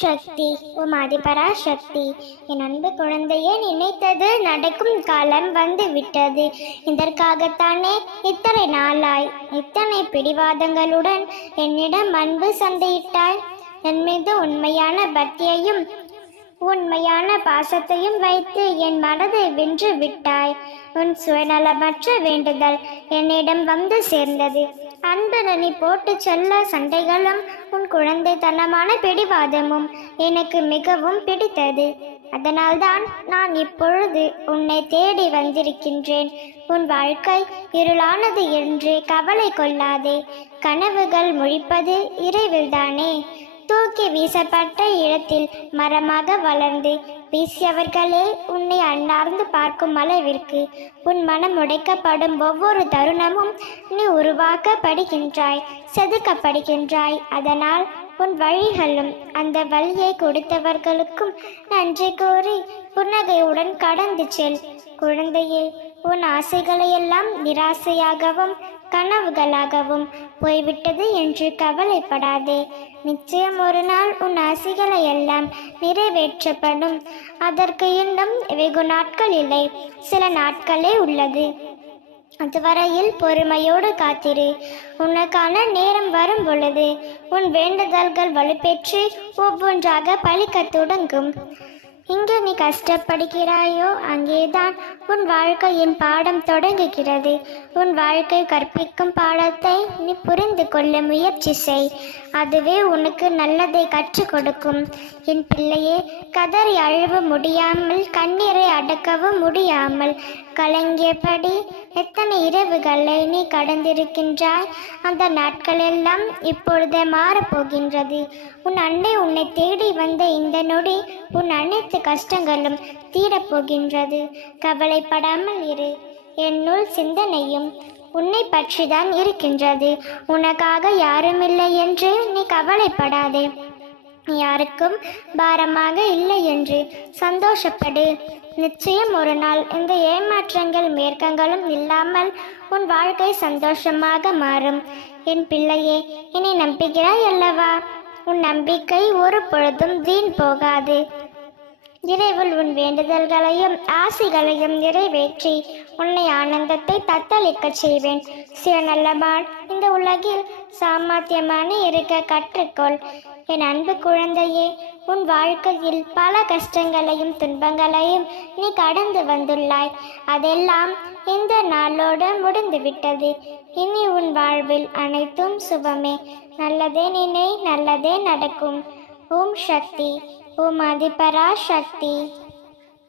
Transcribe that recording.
சக்தி, உம் ஆதிபராசக்தி. என் அன்பு குழந்தையே, நினைத்தது நடக்கும் காலம் வந்து விட்டது. இதற்காகத்தானே இத்தனை நாளாய் இத்தனை பிடிவாதங்களுடன் என்னிடம் அன்பு சண்டையிட்டாய். என் மீது உண்மையான பக்தியையும் உண்மையான பாசத்தையும் வைத்து என் மனதை வென்று விட்டாய். உன் சுயநலமற்ற வேண்டுதல் என்னிடம் வந்து சேர்ந்தது. அன்பு நீ போட்டு செல்ல சண்டைகளும் உன் குழந்தைத்தனமான பிடிவாதமும் எனக்கு மிகவும் பிடித்தது. அதனால்தான் நான் இப்பொழுது உன்னை தேடி வந்திருக்கின்றேன். உன் வாழ்க்கை இருளானது என்று கவலை கொள்ளாதே. கனவுகள் முழிப்பது இரவில்தானே. தூக்கி வீசப்பட்ட இடத்தில் மரமாக வளர்ந்து வீசியவர்களே உன்னை அண்ணார்ந்து பார்க்கும் அளவிற்கு உன் மனம் உடைக்கப்படும் ஒவ்வொரு தருணமும் நீ உருவாக்கப்படுகின்றாய், செதுக்கப்படுகின்றாய். அதனால் உன் வழிகளும் அந்த வழியை கொடுத்தவர்களுக்கும் நன்றி கூறி புன்னகையுடன் கடந்து செல். குழந்தையே, உன் ஆசைகளையெல்லாம் நிராசையாகவும் கனவுகளாகவும் போய்விட்டது என்று கவலைப்படாதே. நிச்சயம் ஒரு நாள் உன் ஆசைகளை எல்லாம் நிறைவேற்றப்படும். அதற்கு இன்னும் வெகு நாட்கள் இல்லை, சில நாட்களே உள்ளது. அதுவரையில் பொறுமையோடு காத்திரு. உனக்கான நேரம் வரும் பொழுது உன் வேண்டுதல்கள் வலுப்பெற்று ஒவ்வொன்றாக பலிக்கத் தொடங்கும். இங்கே நீ கஷ்டப்படுகிறாயோ அங்கேதான் உன் வாழ்க்கையின் பாடம் தொடங்குகிறது. உன் வாழ்க்கை கற்பிக்கும் பாடத்தை நீ புரிந்து கொள்ள முயற்சி செய். அதுவே உனக்கு நல்லதை கற்றுக் கொடுக்கும். என் பிள்ளையே, கதறி அழுவ முடியாமல் கண்ணீரை அடக்கவும் முடியாமல் கலங்கியபடி எத்தனை இரவுகளை நீ கடந்திருக்கின்றாய். அந்த நாட்களெல்லாம் இப்பொழுதே மாறப்போகின்றது. உன் அன்னை உன்னை தேடி வந்த இந்த நொடி உன் அனைத்து கஷ்டங்களும் தீரப்போகின்றது. கவலைப்படாமல் இரு. என்னுள் சிந்தனையும் உன்னை பற்றிதான் இருக்கின்றது. உனக்காக யாருமில்லை என்று நீ கவலைப்படாதே. யாருக்கும் பாரமாக இல்லை என்று சந்தோஷப்படு. நிச்சயம் ஒரு நாள் இந்த ஏமாற்றங்கள் மேற்கங்களும் இல்லாமல் உன் வாழ்க்கை சந்தோஷமாக மாறும். என் பிள்ளையே, என்னை நம்புகிறாய் அல்லவா? உன் நம்பிக்கை ஒரு பொழுதும் வீண் போகாது. விரைவில் உன் வேண்டுதல்களையும் ஆசைகளையும் நிறைவேற்றி உன்னை ஆனந்தத்தை தத்தளிக்க செய்வேன். சிவநல்லமான் இந்த உலகில் சாமர்த்தியமான இருக்க கற்றுக்கொள். என் அன்பு குழந்தையே, உன் வாழ்க்கையில் பல கஷ்டங்களையும் துன்பங்களையும் நீ கடந்து வந்துள்ளாய். அதெல்லாம் இந்த நாளோடு முடிந்துவிட்டது. இனி உன் வாழ்வில் அனைத்தும் சுபமே. நல்லதே நினை, நல்லதே நடக்கும். ஓம் சக்தி, ஓம் ஆதிபராசக்தி.